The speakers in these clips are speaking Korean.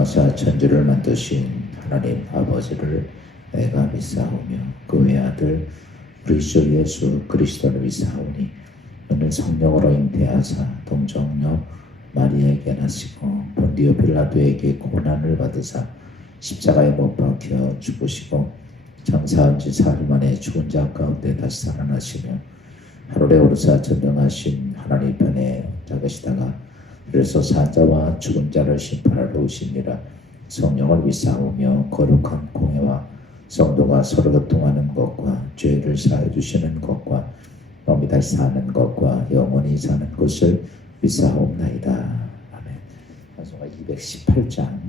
전능하사 천지를 만드신 하나님 아버지를 내가 믿사오며 그 외아들 우리 주 예수 그리스도를 믿사오니 너는 성령으로 잉태하사 동정녀 마리아에게 나시고 본디오 빌라도에게 고난을 받으사 십자가에 못 박혀 죽으시고 장사한 지 사흘 만에 죽은 자 가운데 다시 살아나시며 하늘에 오르사 전능하신 하나님 편에 앉으시다가 그래서 산자와 죽은 자를 심판하러 오시니라. 성령을 믿사오며 거룩한 공회와 성도가 서로 교통하는 것과 죄를 사해 주시는 것과 몸이 다시 사는 것과 영원히 사는 것을 믿사옵나이다. 아멘. 찬송가 218장.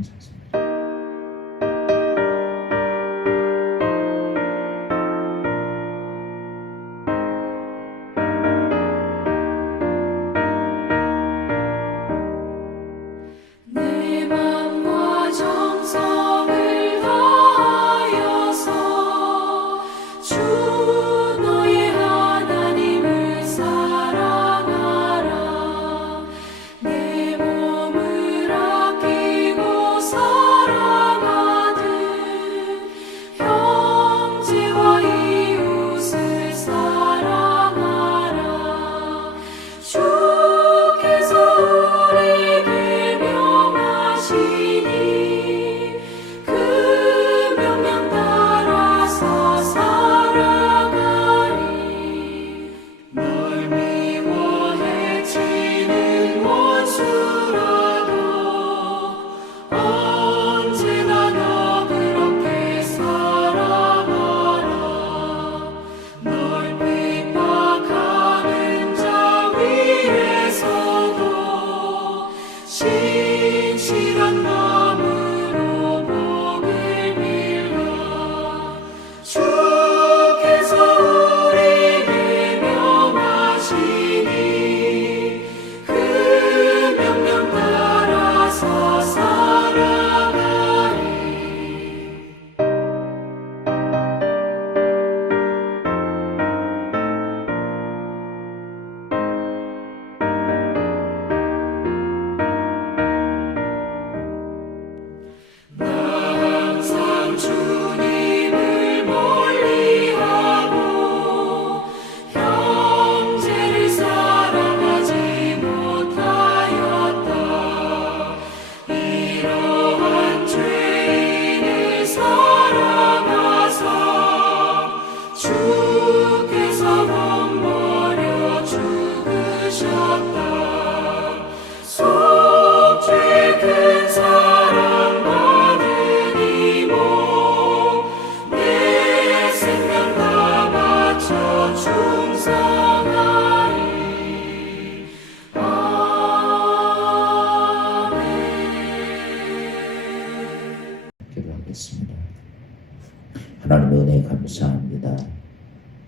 하나님의 은혜 감사합니다.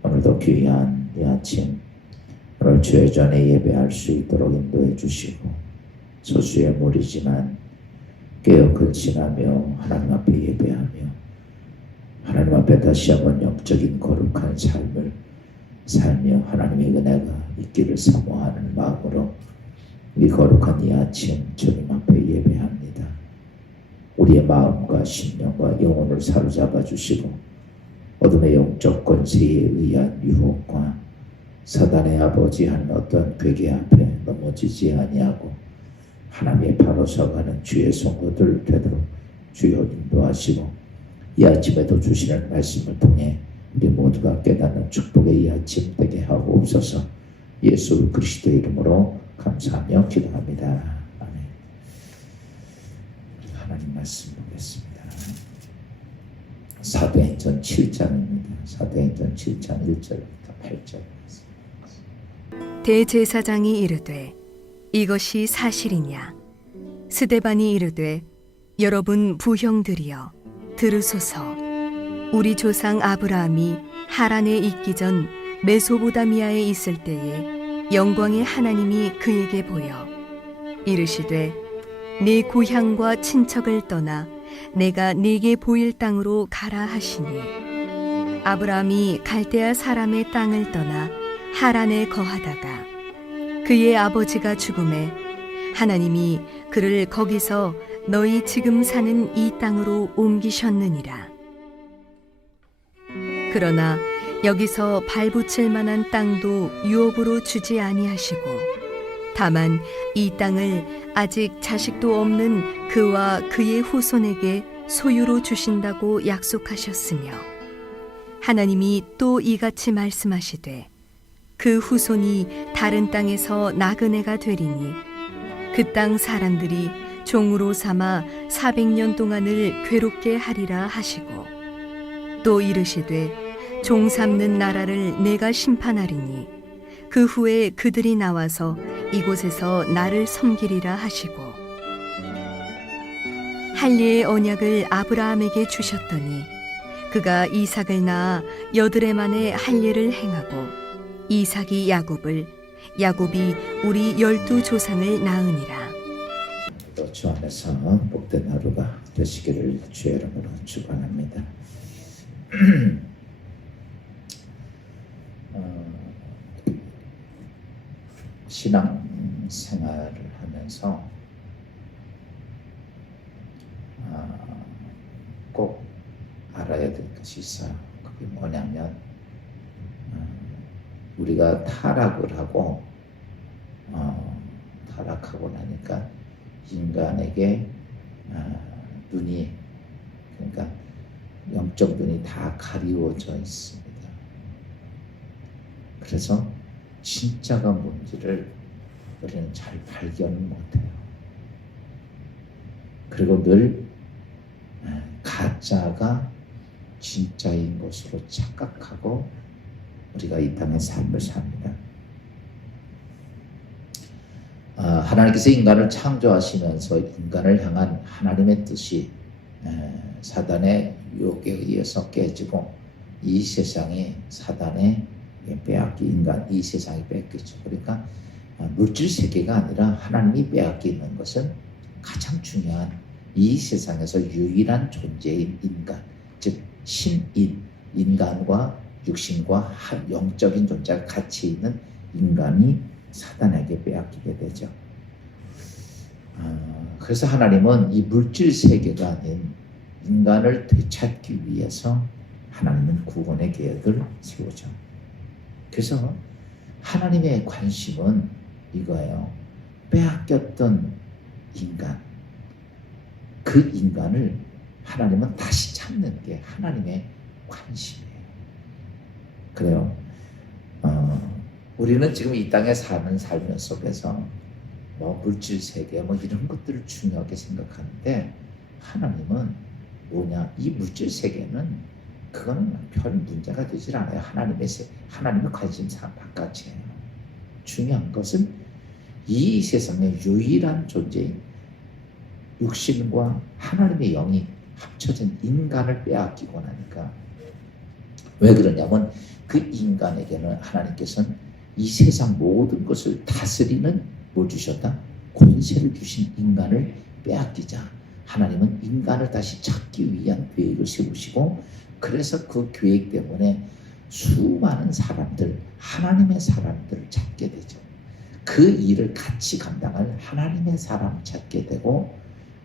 오늘도 귀한 이 아침 오늘 주의 전에 예배할 수 있도록 인도해 주시고 소수의 무리지만 깨어 근신하며 하나님 앞에 예배하며 하나님 앞에 다시 한번 영적인 거룩한 삶을 살며 하나님의 은혜가 있기를 사모하는 마음으로 이 거룩한 이 아침 주님 앞에 예배합니다. 우리의 마음과 심령과 영혼을 사로잡아 주시고 어둠의 영적 권세에 의한 유혹과 사단의 아버지 하는 어떤 괴계 앞에 넘어지지 아니하고 하나님의 바로 서가는 주의 성도들 되도록 주여 인도하시고 이 아침에도 주시는 말씀을 통해 우리 모두가 깨닫는 축복의 이 아침 되게 하옵소서. 예수 그리스도의 이름으로 감사하며 기도합니다. 아멘. 하나님 말씀 보겠습니다. 사도행전 7장입니다. 사도행전 7장 1절부터 8절. 대제사장이 이르되 이것이 사실이냐? 스데반이 이르되 여러분 부형들이여 들으소서. 우리 조상 아브라함이 하란에 있기 전 메소보다미아에 있을 때에 영광의 하나님이 그에게 보여 이르시되 네 고향과 친척을 떠나 내가 네게 보일 땅으로 가라 하시니 아브라함이 갈대아 사람의 땅을 떠나 하란에 거하다가 그의 아버지가 죽음에 하나님이 그를 거기서 너희 지금 사는 이 땅으로 옮기셨느니라. 그러나 여기서 발붙일 만한 땅도 유업으로 주지 아니하시고 다만 이 땅을 아직 자식도 없는 그와 그의 후손에게 소유로 주신다고 약속하셨으며 하나님이 또 이같이 말씀하시되 그 후손이 다른 땅에서 나그네가 되리니 그 땅 사람들이 종으로 삼아 400년 동안을 괴롭게 하리라 하시고 또 이르시되 종 삼는 나라를 내가 심판하리니 그 후에 그들이 나와서 이곳에서 나를 섬기리라 하시고 할례의 언약을 아브라함에게 주셨더니 그가 이삭을 낳아 8해 만에 할례를 행하고 이삭이 야곱을 야곱이 우리 12조상을 낳으니라. 또 주 안에서 복된 하루가 되시기를 주의 이름으로 축원합니다. 신앙 생활을 하면서 꼭 알아야 될 것이 있어요. 그게 뭐냐면 우리가 타락을 하고 타락하고 나니까 인간에게 눈이 그러니까 영적 눈이 다 가리워져 있습니다. 그래서 진짜가 뭔지를 우리는 잘 발견을 못해요. 그리고 늘 가짜가 진짜인 것으로 착각하고 우리가 이 땅의 삶을 삽니다. 하나님께서 인간을 창조하시면서 인간을 향한 하나님의 뜻이 사단의 유혹에 의해서 깨지고 이 세상이 사단의 빼앗기 인간 이 세상이 뺏기죠. 그러니까 물질 세계가 아니라 하나님이 빼앗기는 것은 가장 중요한 이 세상에서 유일한 존재인 인간, 즉 신인, 인간과 육신과 영적인 존재가 같이 있는 인간이 사단에게 빼앗기게 되죠. 그래서 하나님은 이 물질 세계가 아닌 인간을 되찾기 위해서 하나님은 구원의 계획을 세우죠. 그래서 하나님의 관심은 이거예요. 빼앗겼던 인간, 그 인간을 하나님은 다시 찾는 게 하나님의 관심이에요. 그래요. 우리는 지금 이 땅에 사는 삶 속에서 물질 세계 이런 것들을 중요하게 생각하는데 하나님은 뭐냐? 이 물질 세계는 그거는 별 문제가 되질 않아요. 하나님의 관심사 바깥이에요. 중요한 것은 이 세상의 유일한 존재인 육신과 하나님의 영이 합쳐진 인간을 빼앗기고 나니까 왜 그러냐면 그 인간에게는 하나님께서는 이 세상 모든 것을 다스리는 뭘 주셨다? 권세를 주신 인간을 빼앗기자 하나님은 인간을 다시 찾기 위한 계획을 세우시고 그래서 그 계획 때문에 수많은 사람들, 하나님의 사람들을 찾게 되죠. 그 일을 같이 감당할 하나님의 사람을 찾게 되고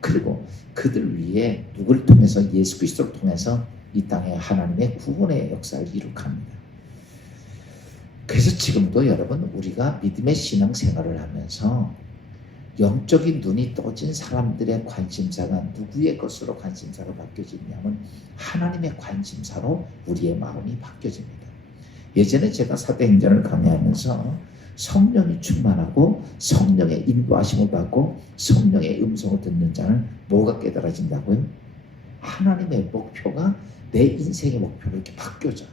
그리고 그들 위해 누구를 통해서 예수 그리스도를 통해서 이 땅에 하나님의 구원의 역사를 이룩합니다. 그래서 지금도 여러분 우리가 믿음의 신앙 생활을 하면서 영적인 눈이 떠진 사람들의 관심사가 누구의 것으로 관심사로 바뀌어지냐면 하나님의 관심사로 우리의 마음이 바뀌어집니다. 예전에 제가 사도행전을 강의하면서 성령이 충만하고 성령의 인도하심을 받고 성령의 음성을 듣는 자는 뭐가 깨달아진다고요? 하나님의 목표가 내 인생의 목표로 이렇게 바뀌어져요.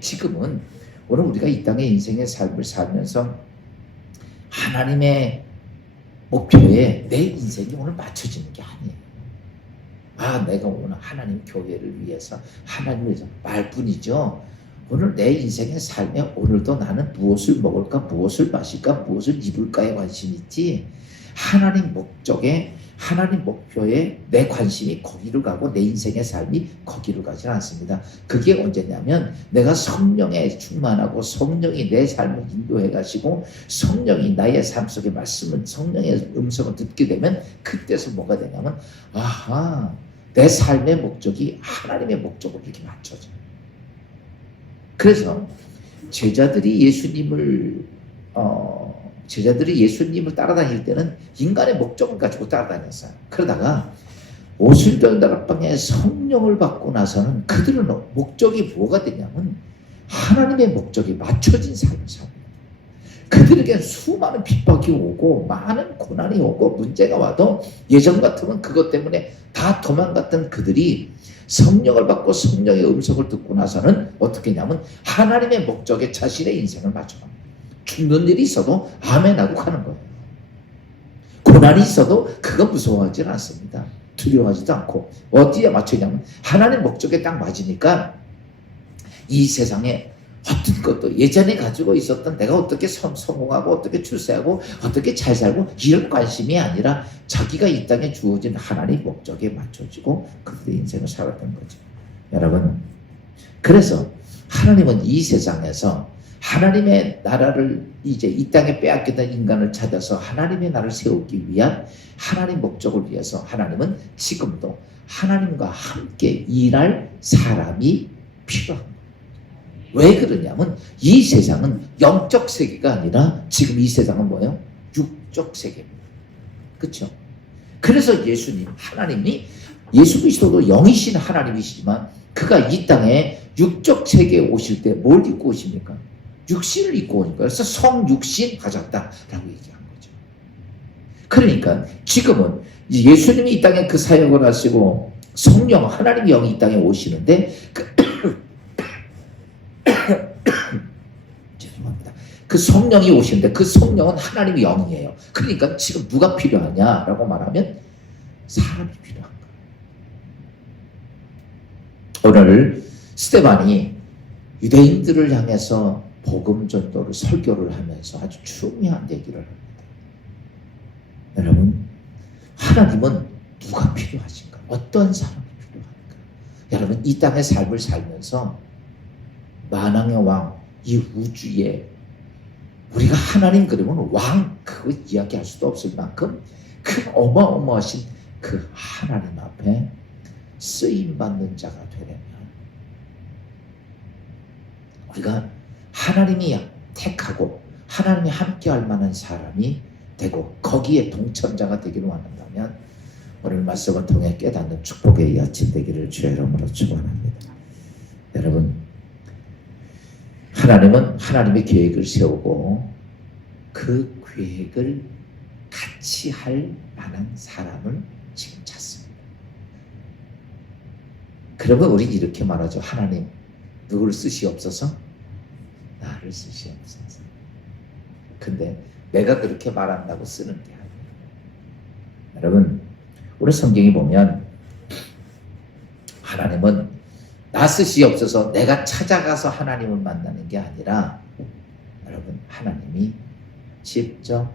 지금은 오늘 우리가 이 땅의 인생의 삶을 살면서 하나님의 목표에 내 인생이 오늘 맞춰지는 게 아니에요. 내가 오늘 하나님 교회를 위해서 하나님을 위해서 말뿐이죠. 오늘 내 인생의 삶에 오늘도 나는 무엇을 먹을까 무엇을 마실까 무엇을 입을까에 관심이 있지 하나님 목적에, 하나님 목표에 내 관심이 거기로 가고 내 인생의 삶이 거기로 가지 않습니다. 그게 언제냐면 내가 성령에 충만하고 성령이 내 삶을 인도해 가시고 성령이 나의 삶 속에 말씀을, 성령의 음성을 듣게 되면 그때서 뭐가 되냐면 아하, 내 삶의 목적이 하나님의 목적으로 이렇게 맞춰져요. 그래서 제자들이 예수님을 따라다닐 때는 인간의 목적을 가지고 따라다녔어요. 그러다가 오순절다락방에 성령을 받고 나서는 그들은 목적이 뭐가 되냐면 하나님의 목적이 맞춰진 삶을 삽니다. 그들에게 수많은 핍박이 오고 많은 고난이 오고 문제가 와도 예전 같으면 그것 때문에 다 도망갔던 그들이 성령을 받고 성령의 음성을 듣고 나서는 어떻게 했냐면 하나님의 목적에 자신의 인생을 맞춰갑니다. 죽는 일이 있어도 아멘 하고 가는 거예요. 고난이 있어도 그거 무서워하지 않습니다. 두려워하지도 않고 어디에 맞추냐면 하나님 목적에 딱 맞으니까 이 세상에 어떤 것도 예전에 가지고 있었던 내가 어떻게 성공하고 어떻게 출세하고 어떻게 잘 살고 이런 관심이 아니라 자기가 이 땅에 주어진 하나님 목적에 맞춰지고 그들의 인생을 살았던 거죠. 여러분, 그래서 하나님은 이 세상에서 하나님의 나라를 이제 이 땅에 빼앗기던 인간을 찾아서 하나님의 나라를 세우기 위한 하나님 목적을 위해서 하나님은 지금도 하나님과 함께 일할 사람이 필요합니다. 왜 그러냐면 이 세상은 영적 세계가 아니라 지금 이 세상은 뭐예요? 육적 세계입니다. 그렇죠? 그래서 예수님, 하나님이 예수 그리스도도 영이신 하나님이시지만 그가 이 땅에 육적 세계에 오실 때 뭘 입고 오십니까? 육신을 입고 오니까 그래서 성육신 가졌다라고 얘기한 거죠. 그러니까 지금은 예수님이 이 땅에 그 사역을 하시고 성령, 하나님의 영이 이 땅에 오시는데 죄송합니다. 그 성령이 오시는데 그 성령은 하나님의 영이에요. 그러니까 지금 누가 필요하냐라고 말하면 사람이 필요한 거예요. 오늘 스데반이 유대인들을 향해서 복음 전도를 설교를 하면서 아주 중요한 얘기를 합니다. 여러분, 하나님은 누가 필요하신가? 어떤 사람이 필요한가? 여러분, 이 땅의 삶을 살면서 만왕의 왕, 이 우주에 우리가 하나님 그러면 왕 그거 이야기할 수도 없을 만큼 그 어마어마하신 그 하나님 앞에 쓰임받는 자가 되려면 우리가 하나님이 택하고 하나님이 함께할 만한 사람이 되고 거기에 동참자가 되기를 원한다면 오늘 말씀을 통해 깨닫는 축복의 이 아침 되기를 주의 이름으로 축원합니다. 여러분, 하나님은 하나님의 계획을 세우고 그 계획을 같이 할 만한 사람을 지금 찾습니다. 그러면 우리 이렇게 말하죠. 하나님, 누구를 쓰시옵소서? 나를 쓰시옵소서. 근데 내가 그렇게 말한다고 쓰는 게 아니에요. 여러분, 우리 성경에 보면 하나님은 나 쓰시옵소서 내가 찾아가서 하나님을 만나는 게 아니라 여러분, 하나님이 직접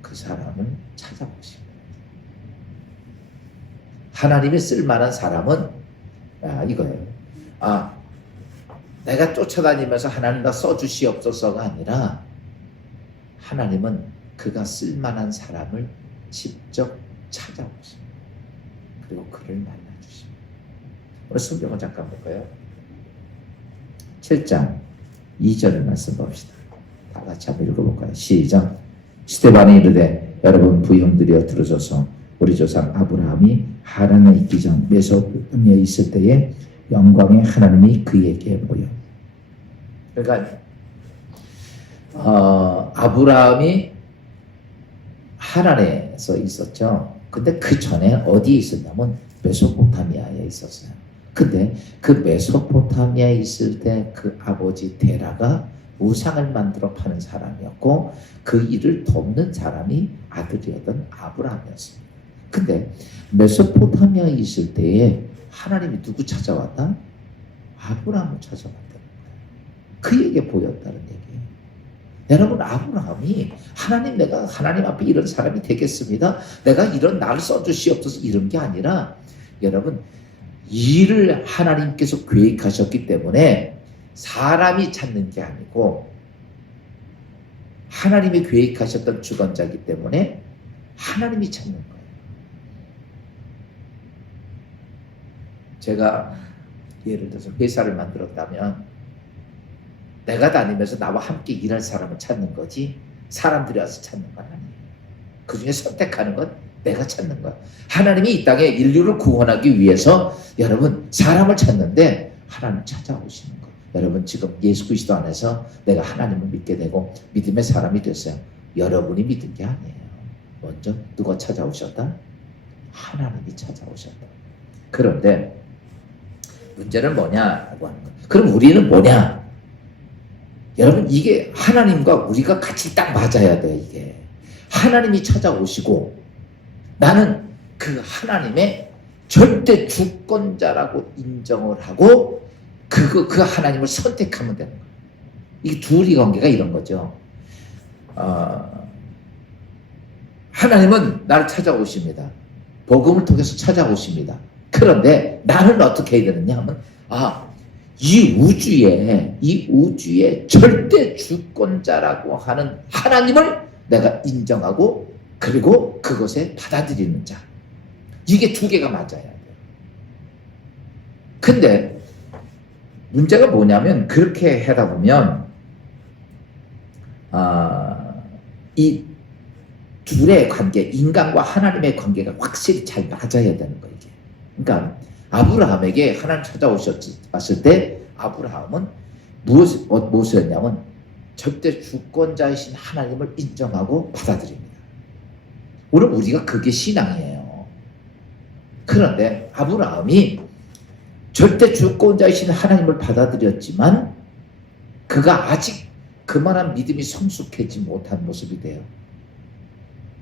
그 사람을 찾아보십니다. 하나님이 쓸만한 사람은 이거예요. 내가 쫓아다니면서 하나님 나 써주시옵소서가 아니라 하나님은 그가 쓸만한 사람을 직접 찾아보십니다. 그리고 그를 만나주십니다. 오늘 성경을 잠깐 볼까요? 7장 2절 말씀 봅시다. 다 같이 한번 읽어볼까요? 시작. 스데반이 이르되 여러분 부형들이여 들으소서. 우리 조상 아브라함이 하란에 있기 전 메소포타미아에 있을 때에 영광의 하나님이 그에게 보여. 그러니까 아브라함이 하란에서 있었죠. 근데 그 전에 어디에 있었냐면 메소포타미아에 있었어요. 근데 그 메소포타미아에 있을 때 그 아버지 데라가 우상을 만들어 파는 사람이었고 그 일을 돕는 사람이 아들이었던 아브라함이었습니다. 근데 메소포타미아에 있을 때에 하나님이 누구 찾아왔다? 아브라함을 찾아왔다는 거예요. 그에게 보였다는 얘기예요. 여러분, 아브라함이 내가 하나님 앞에 이런 사람이 되겠습니다, 내가 이런 나를 써주시옵소서, 이런 게 아니라, 여러분, 일을 하나님께서 계획하셨기 때문에 사람이 찾는 게 아니고 하나님이 계획하셨던 주관자이기 때문에 하나님이 찾는 거예요. 제가 예를 들어서 회사를 만들었다면 내가 다니면서 나와 함께 일할 사람을 찾는 거지 사람들이 와서 찾는 건 아니에요. 그 중에 선택하는 건 내가 찾는 거야. 하나님이 이 땅에 인류를 구원하기 위해서 여러분 사람을 찾는데 하나님 찾아오시는 거예요. 여러분, 지금 예수 그리스도 안에서 내가 하나님을 믿게 되고 믿음의 사람이 됐어요. 여러분이 믿은 게 아니에요. 먼저 누가 찾아오셨다? 하나님이 찾아오셨다. 그런데 문제는 뭐냐라고 하는 거예요. 그럼 우리는 뭐냐? 여러분, 이게 하나님과 우리가 같이 딱 맞아야 돼. 이게 하나님이 찾아오시고 나는 그 하나님의 절대 주권자라고 인정을 하고 그 하나님을 선택하면 되는 거예요. 이게 둘이 관계가 이런 거죠. 하나님은 나를 찾아오십니다. 복음을 통해서 찾아오십니다. 그런데 나는 어떻게 해야 되느냐 하면, 이 우주의 절대 주권자라고 하는 하나님을 내가 인정하고 그리고 그것에 받아들이는 자. 이게 두 개가 맞아야 돼요. 근데 문제가 뭐냐면, 그렇게 하다 보면 이 둘의 관계, 인간과 하나님의 관계가 확실히 잘 맞아야 되는 거예요. 이게. 그러니까 아브라함에게 하나님 찾아오셨을 때 아브라함은 무엇이었냐면 절대 주권자이신 하나님을 인정하고 받아들입니다. 오늘 우리가 그게 신앙이에요. 그런데 아브라함이 절대 주권자이신 하나님을 받아들였지만 그가 아직 그만한 믿음이 성숙하지 못한 모습이 돼요.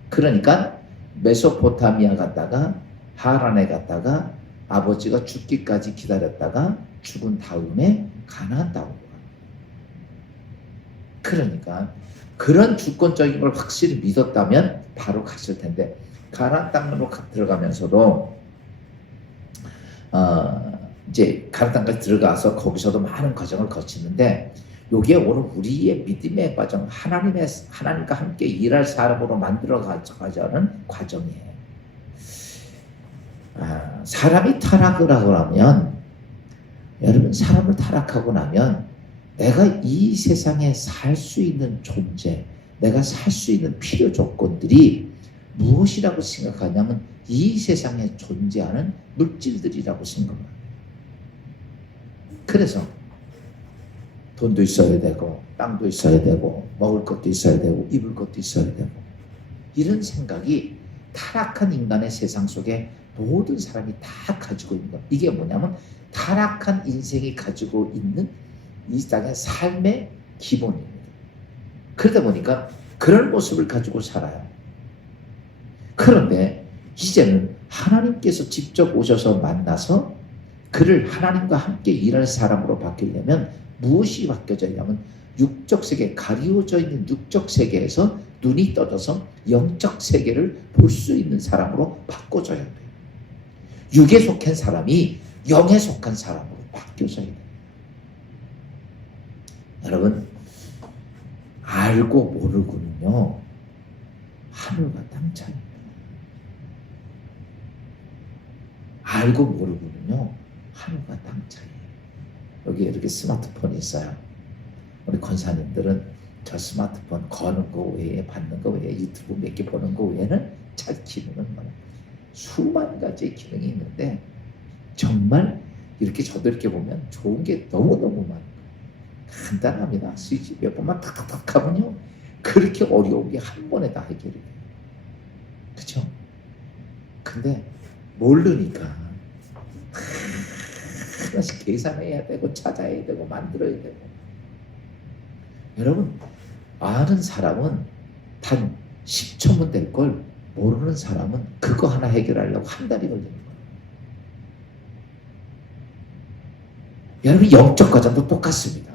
그러니까 메소포타미아 갔다가 하란에 갔다가 아버지가 죽기까지 기다렸다가 죽은 다음에 가나안 땅으로 갑니다. 그러니까 그런 주권적인 걸 확실히 믿었다면 바로 갔을 텐데, 가나안 땅으로 들어가면서도 이제 가나안 땅까지 들어가서 거기서도 많은 과정을 거치는데, 요게 오늘 우리의 믿음의 과정, 하나님과 함께 일할 사람으로 만들어 가자는 과정이에요. 사람이 타락을 하고 나면, 여러분, 사람을 타락하고 나면 내가 이 세상에 살 수 있는 존재, 내가 살 수 있는 필요 조건들이 무엇이라고 생각하냐면 이 세상에 존재하는 물질들이라고 생각합니다. 그래서 돈도 있어야 되고 땅도 있어야 되고 먹을 것도 있어야 되고 입을 것도 있어야 되고, 이런 생각이 타락한 인간의 세상 속에 모든 사람이 다 가지고 있는 것. 이게 뭐냐면 타락한 인생이 가지고 있는 이 땅의 삶의 기본입니다. 그러다 보니까 그런 모습을 가지고 살아요. 그런데 이제는 하나님께서 직접 오셔서 만나서 그를 하나님과 함께 일할 사람으로 바뀌려면 무엇이 바뀌어져야 하냐면, 육적 세계, 가리워져 있는 육적 세계에서 눈이 떠져서 영적 세계를 볼 수 있는 사람으로 바꿔줘야 돼요. 육에 속한 사람이 영에 속한 사람으로 바뀌어져야 돼요. 여러분, 알고 모르고는요 하늘과 땅 차이입니다. 알고 모르고는요 하늘과 땅 차이예요. 여기 이렇게 스마트폰이 있어요. 우리 권사님들은 저 스마트폰 거는 거 외에, 받는 거 외에, 유튜브 몇 개 보는 거 외에는 잘 기능은 많아요. 수만 가지의 기능이 있는데 정말 이렇게 저도 이렇게 보면 좋은 게 너무너무 많아요. 간단합니다. 스위치 몇 번만 탁탁탁 하면요 그렇게 어려운 게 한 번에 다 해결이 돼요. 그렇죠? 근데 모르니까 하나씩 계산해야 되고 찾아야 되고 만들어야 되고. 여러분, 아는 사람은 단 10초면 될 걸 모르는 사람은 그거 하나 해결하려고 한 달이 걸리는 거예요. 여러분, 영적 과정도 똑같습니다.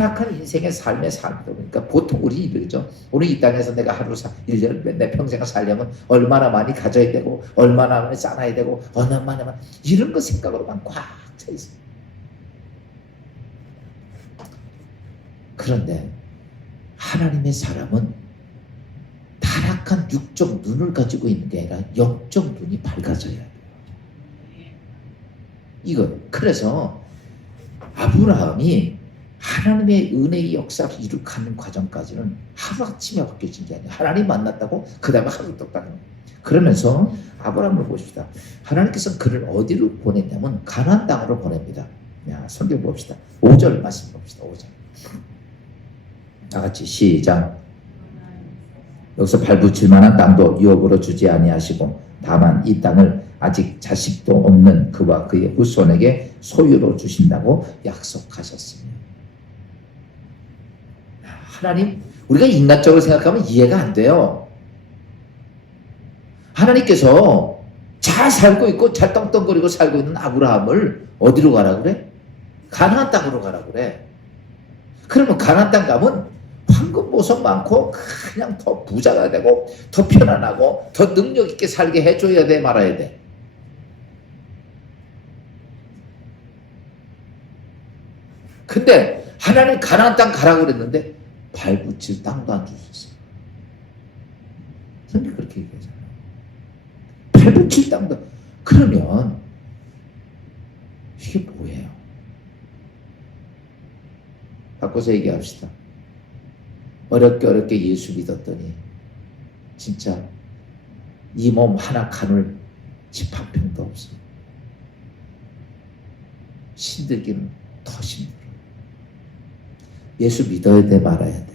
타락한 인생의 삶의 삶이다 보니까 보통 우리 이러죠. 오늘 이 땅에서 내가 하루 1년 내 평생을 살려면 얼마나 많이 가져야 되고 얼마나 많이 쌓아야 되고 얼마나 많이 이런 거 생각으로만 꽉 차 있어요. 그런데 하나님의 사람은 타락한 육적 눈을 가지고 있는 게 아니라 영적 눈이 밝아져야 돼요. 이거 그래서 아브라함이 하나님의 은혜의 역사를 이룩하는 과정까지는 하루아침에 바뀌어진 게 아니에요. 하나님 만났다고 그 다음에 하루 똑딱 그러면서 아브라함을 보십시다. 하나님께서 그를 어디로 보냈냐면 가나안 땅으로 보냅니다. 야, 성경 봅시다. 5절 말씀 봅시다. 5절 다 같이 시작. 여기서 발붙일 만한 땅도 유업으로 주지 아니하시고 다만 이 땅을 아직 자식도 없는 그와 그의 후손에게 소유로 주신다고 약속하셨습니다. 하나님, 우리가 인간적으로 생각하면 이해가 안 돼요. 하나님께서 잘 살고 있고 잘 떵떵거리고 살고 있는 아브라함을 어디로 가라 그래? 가나안 땅으로 가라 그래. 그러면 가나안 땅 가면 황금 보석 많고 그냥 더 부자가 되고 더 편안하고 더 능력 있게 살게 해줘야 돼 말아야 돼? 근데 하나님 가나안 땅 가라고 그랬는데 발붙일 땅도 안 주셨어요. 성경 그렇게 얘기하잖아요. 발붙일 땅도. 그러면 이게 뭐예요? 바꿔서 얘기합시다. 어렵게 예수 믿었더니 진짜 이 몸 하나 가눌 집 한 평도 없어. 신들기는 더 힘들어. 예수 믿어야 돼 말아야 돼?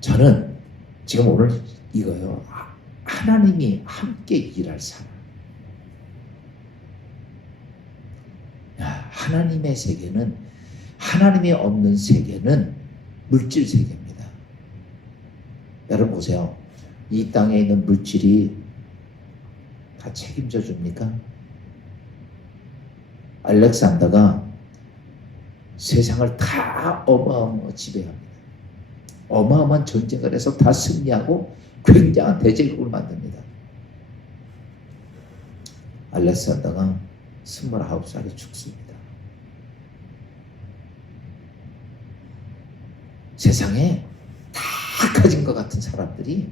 저는 지금 오늘 이거요. 하나님이 함께 일할 사람. 하나님의 세계는 하나님이 없는 세계는 물질 세계입니다. 여러분 보세요. 이 땅에 있는 물질이 다 책임져 줍니까? 알렉산더가 세상을 다 어마어마하게 지배합니다. 어마어마한 전쟁을 해서 다 승리하고 굉장한 대제국을 만듭니다. 알렉산더가 29살에 죽습니다. 세상에 다 가진 것 같은 사람들이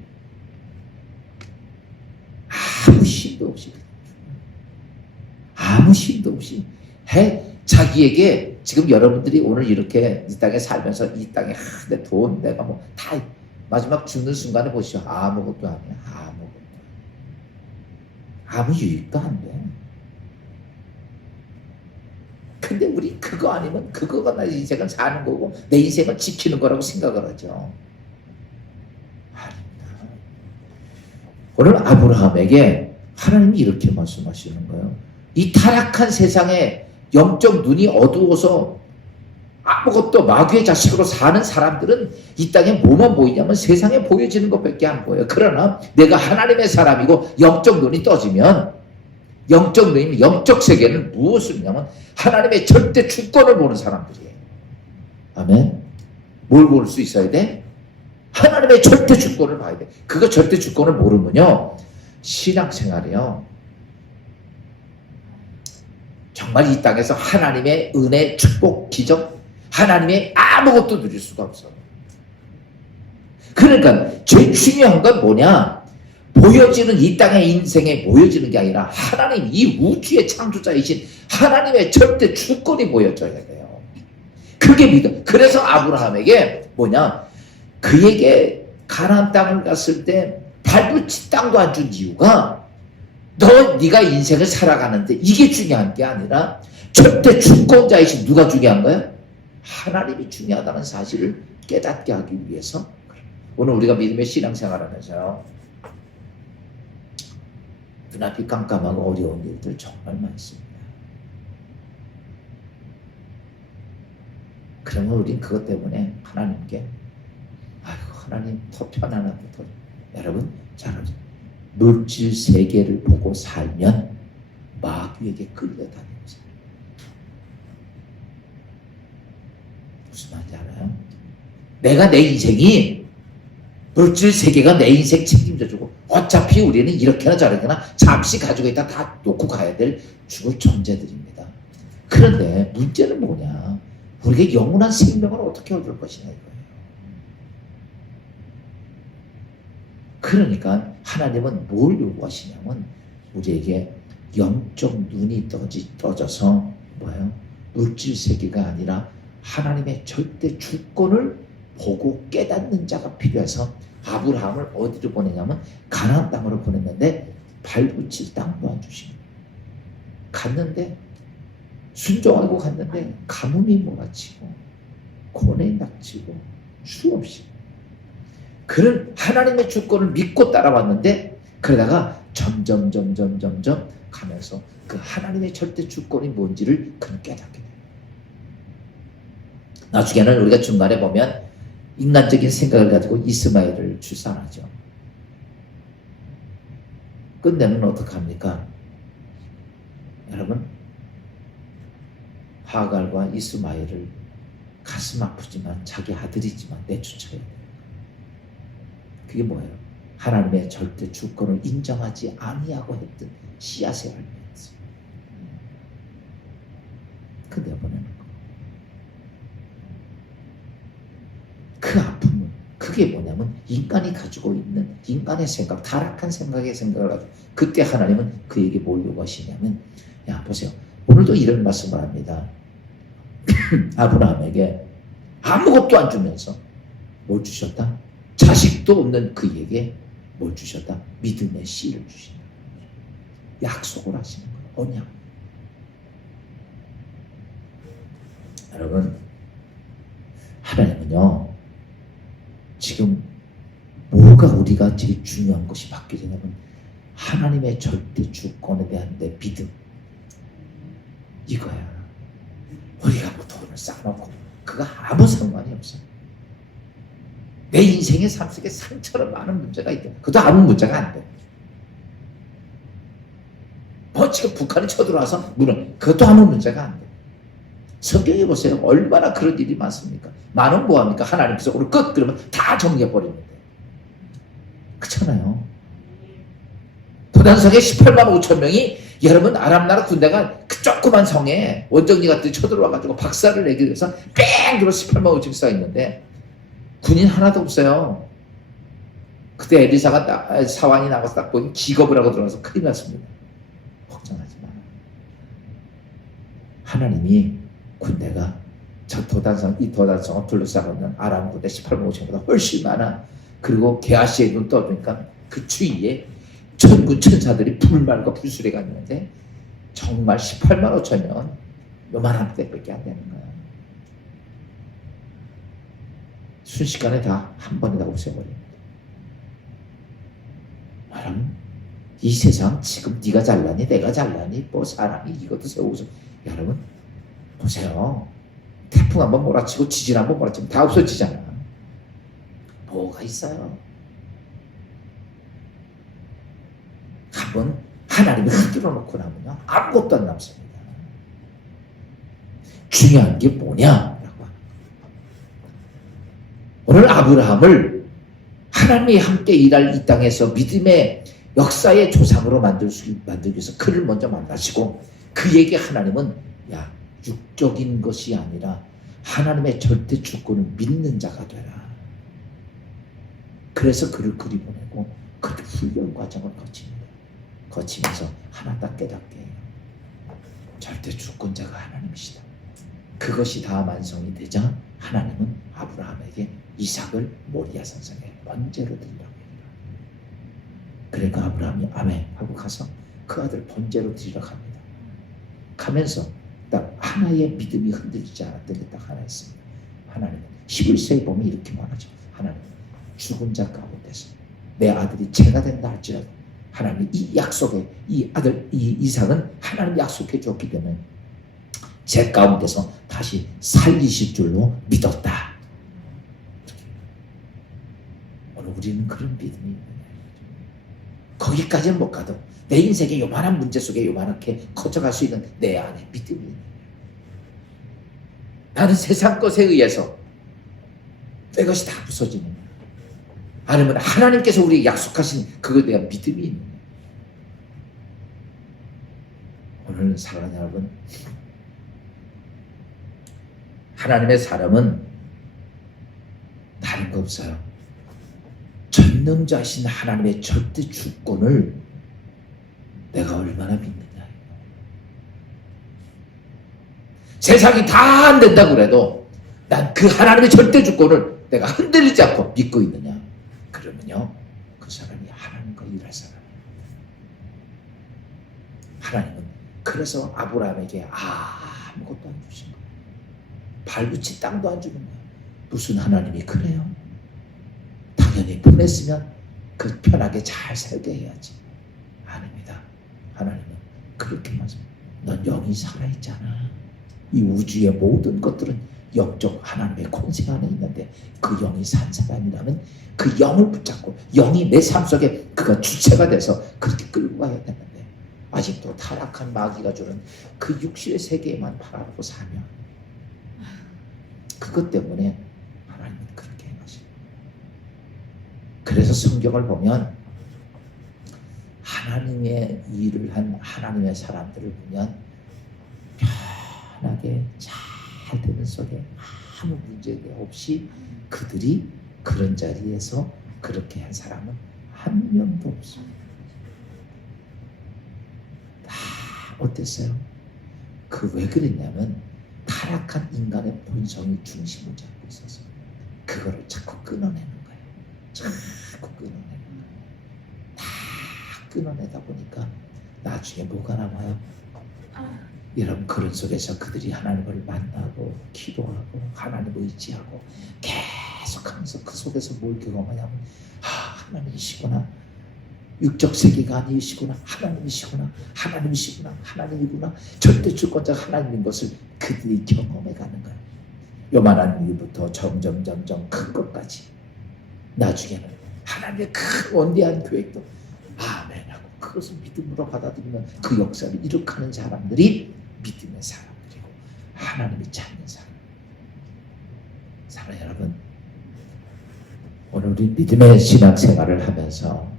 아무 힘도 없이 자기에게 지금 여러분들이 오늘 이렇게 이 땅에 살면서 이 땅에 내 돈 내가 뭐 다 마지막 죽는 순간에 보시죠. 아무것도 아니야. 아무 유익도 안 돼. 근데 우리 그거 아니면 그거가 나 인생을 사는 거고 내 인생을 지키는 거라고 생각을 하죠. 아닙니다. 오늘 아브라함에게 하나님이 이렇게 말씀하시는 거예요. 이 타락한 세상에 영적 눈이 어두워서 아무것도 마귀의 자식으로 사는 사람들은 이 땅에 뭐만 보이냐면 세상에 보여지는 것밖에 안 보여요. 그러나 내가 하나님의 사람이고 영적 눈이 떠지면 영적 눈이면 영적 세계는 무엇을 하냐면 하나님의 절대 주권을 보는 사람들이에요. 아멘. 뭘 볼 수 있어야 돼? 하나님의 절대 주권을 봐야 돼. 그거 절대 주권을 모르면요 신앙생활이요 정말 이 땅에서 하나님의 은혜, 축복, 기적, 하나님의 아무것도 누릴 수가 없어. 그러니까 제일 중요한 건 뭐냐? 보여지는 이 땅의 인생에 보여지는 게 아니라 하나님 이 우주의 창조자이신 하나님의 절대 주권이 보여져야 돼요. 그게 믿어. 그래서 아브라함에게 뭐냐? 그에게 가나안 땅을 갔을 때 발붙인 땅도 안 준 이유가 네가 인생을 살아가는데 이게 중요한 게 아니라 절대 주권자이신 누가 중요한 거야? 하나님이 중요하다는 사실을 깨닫게 하기 위해서. 오늘 우리가 믿음의 신앙생활하면서요 눈앞이 깜깜하고 어려운 일들 정말 많습니다. 그러면 우린 그것 때문에 하나님께 아이고 하나님 더 편안하게 여러분 잘 알죠. 물질 세계를 보고 살면 마귀에게 끌려다니면서. 무슨 말인지 알아요? 내가 내 인생이 물질 세계가 내 인생 책임져주고 어차피 우리는 이렇게나 저렇게나 잠시 가지고 있다 다 놓고 가야 될 죽을 존재들입니다. 그런데 문제는 뭐냐? 우리가 영원한 생명을 어떻게 얻을 것이냐 이거예요. 그러니까 하나님은 뭘 요구하시냐면 우리에게 영적 눈이 떠져서 뭐예요? 물질 세계가 아니라 하나님의 절대 주권을 보고 깨닫는 자가 필요해서 아브라함을 어디로 보내냐면 가나안 땅으로 보냈는데 발붙일 땅도 안 주십니다. 갔는데 순종하고 갔는데 가뭄이 몰아치고 고뇌 낙치고 수없이 그런 하나님의 주권을 믿고 따라왔는데 그러다가 점점 가면서 그 하나님의 절대 주권이 뭔지를 그는 깨닫게 돼요. 나중에는 우리가 중간에 보면 인간적인 생각을 가지고 이스마엘을 출산하죠. 끝내는 어떡합니까? 여러분, 하갈과 이스마엘을 가슴 아프지만 자기 아들이지만 내쫓아야 돼요. 그게 뭐예요? 하나님의 절대 주권을 인정하지 아니하고 했던 씨앗의 열매였어요. 그 내보내는 거. 그 아픔은 그게 뭐냐면 인간이 가지고 있는 인간의 생각, 타락한 생각의 생각을 가지고 그때 하나님은 그에게 뭘 요구하시냐면 야 보세요. 오늘도 이런 말씀을 합니다. 아브라함에게 아무것도 안 주면서 뭘 주셨다? 자식도 없는 그에게 뭘 주셨다? 믿음의 씨를 주신다. 약속을 하시는 거예요. 언약. 여러분, 하나님은요, 지금 뭐가 우리가 제일 중요한 것이 바뀌냐면 하나님의 절대 주권에 대한 내 믿음. 이거야. 우리가 뭐 돈을 쌓아놓고 그거 아무 상관이 없어. 내 인생의 삶 속에 상처를 많은 문제가 있대. 그것도 아무 문제가 안 돼. 뭐 지금 북한이 쳐들어와서 물론 그것도 아무 문제가 안 돼. 성경에 보세요. 얼마나 그런 일이 많습니까? 많으면 뭐합니까? 하나님께서 오늘 끝 그러면 다 정리해버리는데. 그렇잖아요. 도단성에 18만 5천 명이 여러분 아랍나라 군대가 그 조그만 성에 원정리 같은 데 쳐들어와가지고 박살을 내기 위해서 뺑 들어 18만 5천이 쌓여있는데 군인 하나도 없어요. 그때 엘리사가 사환이 나가서 딱 보니 기겁을 하고 들어가서 큰일 났습니다. 걱정하지 마. 하나님이 군대가 저 도단성, 이 도단성을 둘러싸고 있는 아람 군대 18만 5천보다 훨씬 많아. 그리고 게하시의 눈 떠주니까 그 주위에 천군 천사들이 불말과 불수레가 있는데 정말 18만 5천이면 요만한 때밖에 안 되는 거야. 순식간에 다 한 번에 다 없애버립니다. 여러분, 이 세상 지금 네가 잘나니 내가 잘나니 뭐 사람이 이것도 세우고 여러분 보세요. 태풍 한번 몰아치고 지진 한번 몰아치면 다 없어지잖아. 뭐가 있어요? 한번 하나님이 흔들어 놓고 나면요 아무것도 안 남습니다. 중요한 게 뭐냐라고 오늘 아브라함을 하나님이 함께 일할 이 땅에서 믿음의 역사의 조상으로 만들기 위해서 그를 먼저 만나시고 그에게 하나님은 야 육적인 것이 아니라 하나님의 절대 주권을 믿는 자가 되라. 그래서 그를 그리 보내고 그렇게 훈련 과정을 거치면서 하나 딱 깨닫게 해요. 절대 주권자가 하나님이시다. 그것이 다 완성이 되자 하나님은 아브라함에게 이삭을 모리아 산상에 번제로 드리라고 합니다. 그러니까 아브라함이 아멘 하고 가서 그 아들 번제로 드리러 갑니다. 가면서 딱 하나의 믿음이 흔들리지 않았던 게 딱 하나 있습니다. 하나님은 11세에 보면 이렇게 말하죠. 하나님은 죽은 자 가운데서 내 아들이 죄가 된다 할지라도 하나님이 이 약속에 이 아들 이 이삭은 하나님 약속해 줬기 때문에 제 가운데서 다시 살리실 줄로 믿었다. 오늘 우리는 그런 믿음이 있는 거예요. 거기까지는 못 가도 내 인생의 요만한 문제 속에 요만하게 커져갈 수 있는 내 안에 믿음이 있는 거예요. 나는 세상 것에 의해서 내 것이 다 부서지는 거예요. 아니면 하나님께서 우리에게 약속하신 그것에 대한 믿음이 있는 거예요. 오늘 사랑하는 여러분, 하나님의 사람은 다른 거 없어요. 전능자신 하나님의 절대 주권을 내가 얼마나 믿느냐. 세상이 다 안 된다고 그래도 난 그 하나님의 절대 주권을 내가 흔들리지 않고 믿고 있느냐. 그러면요, 그 사람이 하나님과 일할 사람이에요. 하나님은 그래서 아브라함에게 아무것도 안 주신 거예요. 발붙인 땅도 안 주는 거예요. 무슨 하나님이 그래요? 당연히 보냈으면 그 편하게 잘 살게 해야지. 아닙니다. 하나님은 그렇게 말씀해요. 넌 영이 살아있잖아. 이 우주의 모든 것들은 영적 하나님의 권세 안에 있는데 그 영이 산 사람이라면 그 영을 붙잡고 영이 내 삶 속에 그가 주체가 돼서 그렇게 끌고 가야 되는데 아직도 타락한 마귀가 주는 그 육신의 세계에만 바라보고 사며 그것 때문에 하나님은 그렇게 행하십니다. 그래서 성경을 보면 하나님의 일을 한 하나님의 사람들을 보면 편하게 잘 되는 속에 아무 문제가 없이 그들이 그런 자리에서 그렇게 한 사람은 한 명도 없습니다. 다 어땠어요? 그 왜 그랬냐면 타락한 인간의 본성이 중심을 잡고 있어서 그거를 자꾸 끊어내는 거예요. 자꾸 끊어내는 거예요. 다 끊어내다 보니까 나중에 뭐가 남아요? 여러분, 그런 속에서 그들이 하나님을 만나고 기도하고 하나님을 의지하고 계속하면서 그 속에서 뭘 경험하냐면 하나님이시구나, 육적 세계가 아니시구나, 하나님이시구나, 하나님이시구나, 하나님이구나, 절대 주권자 하나님인 것을 그들이 경험해 가는 거예요. 요만한 일부터 점점 큰 것까지 나중에는 하나님의 큰 원대한 계획도 아멘하고 그것을 믿음으로 받아들이면 그 역사를 이룩하는 사람들이 믿음의 사람들이고 하나님이 찾는 사람. 사랑하는 여러분, 오늘 우리 믿음의 신앙생활을 하면서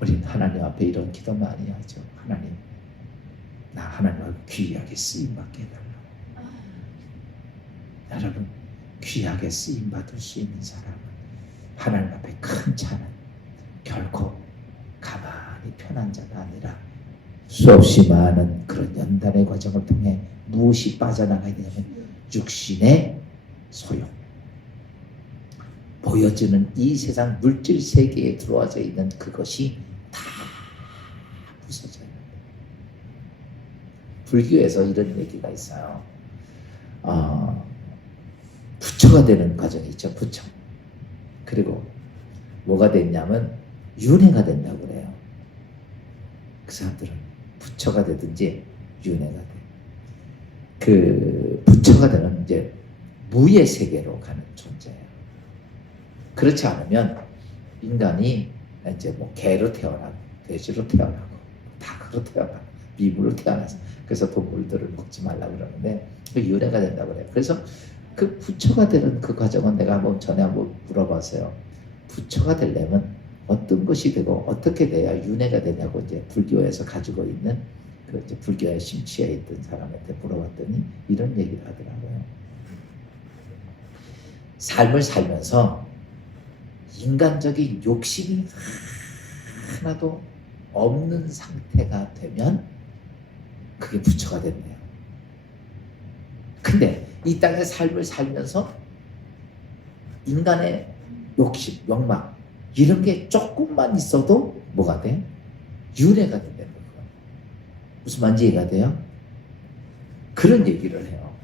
우리는 하나님 앞에 이런 기도 많이 하죠. 하나님, 나 하나님 앞에 귀하게 쓰임받게 해달라고. 여러분, 귀하게 쓰임받을 수 있는 사람은 하나님 앞에 큰 차는 결코 가만히 편한 자가 아니라 수없이 많은 그런 연단의 과정을 통해 무엇이 빠져나가야 되냐면 육신의 소용, 보여지는 이 세상 물질 세계에 들어와져 있는 그것이 다 부서져요. 불교에서 이런 얘기가 있어요. 부처가 되는 과정이 있죠. 부처. 그리고 뭐가 됐냐면 윤회가 된다고 그래요. 그 사람들은 부처가 되든지 윤회가 돼. 그 부처가 되는 이제 무의 세계로 가는 존재예요. 그렇지 않으면 인간이 이제 뭐 개로 태어나고 돼지로 태어나고 닭으로 태어나고 미물로 태어나서 그래서 동물들을 먹지 말라 그러는데 그 윤회가 된다고 그래요. 그래서 그 부처가 되는 그 과정은 내가 한번 전에 한번 물어봤어요. 부처가 되려면 어떤 것이 되고 어떻게 돼야 윤회가 되냐고 이제 불교에서 가지고 있는 그 이제 불교에 심취해 있던 사람한테 물어봤더니 이런 얘기를 하더라고요. 삶을 살면서 인간적인 욕심이 하나도 없는 상태가 되면 그게 부처가 된대요. 근데 이 땅의 삶을 살면서 인간의 욕심, 욕망 이런 게 조금만 있어도 뭐가 돼? 윤회가 된다는 거예요. 무슨 말인지 이해가 돼요? 그런 얘기를 해요.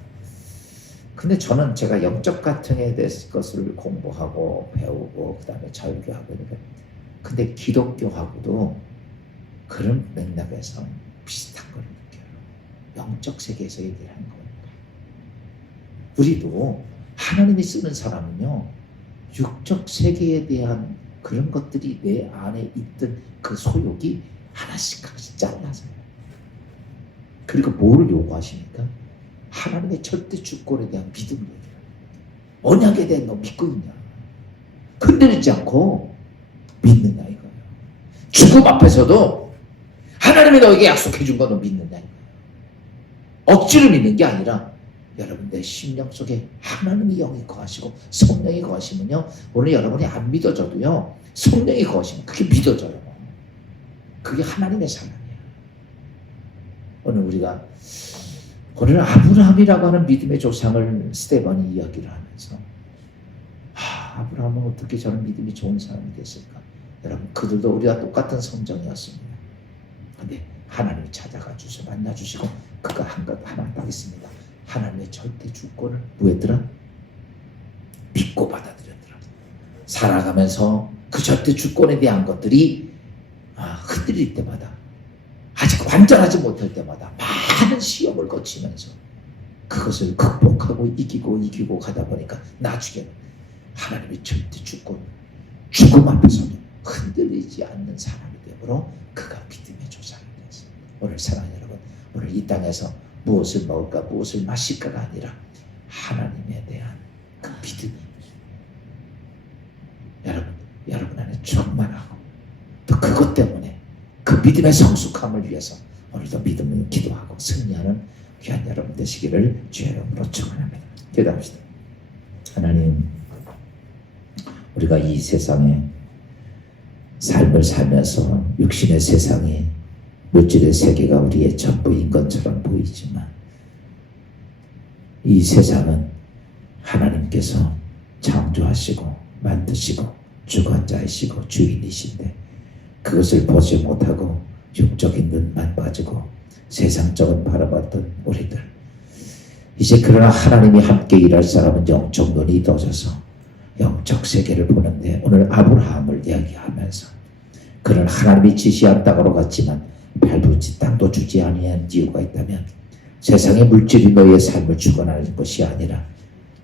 근데 저는 제가 영적 가정에 대해서 것을 공부하고 배우고 그 다음에 절교하고 이렇게 근데 기독교하고도 그런 맥락에서 비슷한 걸 느껴요. 영적 세계에서 얘기하는 거예요. 우리도 하나님이 쓰는 사람은요 육적 세계에 대한 그런 것들이 내 안에 있던 그 소욕이 하나씩 잘라서요. 그리고 뭐를 요구하십니까? 하나님의 절대 주권에 대한 믿음을 얘기해요. 언약에 대해 너 믿고 있냐? 흔들리지 않고 믿느냐 이거예요. 죽음 앞에서도 하나님이 너에게 약속해 준 거 너 믿느냐 이거예요. 억지로 믿는 게 아니라 여러분 내 심령 속에 하나님의 영이 거하시고 성령이 거하시면요, 오늘 여러분이 안 믿어져도요 성령이 거하시면 그게 믿어져요. 그게 하나님의 사랑이에요. 오늘 아브라함이라고 하는 믿음의 조상을 스데반이 이야기를 하면서 아브라함은 어떻게 저런 믿음이 좋은 사람이 됐을까? 여러분 그들도 우리와 똑같은 성정이었습니다. 근데 하나님이 찾아가 주셔 만나 주시고 그가 한 것 하나 딱 있습니다. 하나님의 절대 주권을 뭐했더라? 믿고 받아들였더라. 살아가면서 그 절대 주권에 대한 것들이 흔들릴 때마다, 아직 완전하지 못할 때마다 많은 시험을 거치면서 그것을 극복하고 이기고 가다 보니까 나중에는 하나님의 절대 주권, 죽음 앞에서도 흔들리지 않는 사람이 되므로 그가 믿음의 조상이 되었습니다. 오늘 사랑하는 여러분, 오늘 이 땅에서 무엇을 먹을까 무엇을 마실까가 아니라 하나님에 대한 그 믿음이 여러분 안에 충만하고, 또 그것 때문에 그 믿음의 성숙함을 위해서 오늘도 믿음을 기도하고 승리하는 귀한 여러분 되시기를 주의 이름으로 축원합니다. 기도합시다. 하나님, 우리가 이 세상에 삶을 살면서 육신의 세상이, 물질의 세계가 우리의 전부인 것처럼 보이지만 이 세상은 하나님께서 창조하시고 만드시고 주관자이시고 주인이신데 그것을 보지 못하고 육적인 눈만 빠지고 세상적인 바라봤던 우리들, 이제 그러나 하나님이 함께 일할 사람은 영적 눈이 떠져서 영적 세계를 보는데, 오늘 아브라함을 이야기하면서 그는 하나님이 지시한 땅으로 갔지만 발붙이 땅도 주지 아니한 이유가 있다면 세상의 물질이 너의 삶을 주관하는 것이 아니라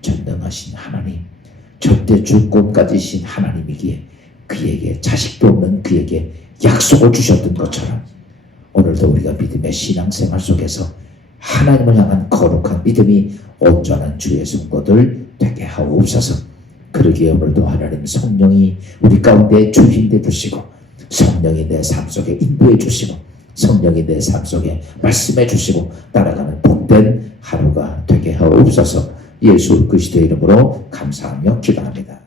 전능하신 하나님, 절대 주권 가지신 하나님이기에 그에게 자식도 없는 그에게 약속을 주셨던 것처럼 오늘도 우리가 믿음의 신앙생활 속에서 하나님을 향한 거룩한 믿음이 온전한 주의 성도들 되게 하옵소서. 그러기에 오늘도 하나님 성령이 우리 가운데 주인돼 주시고, 성령이 내 삶 속에 인도해 주시고, 성령이 내 삶 속에 말씀해 주시고 따라가는 복된 하루가 되게 하옵소서. 예수 그리스도의 이름으로 감사하며 기도합니다.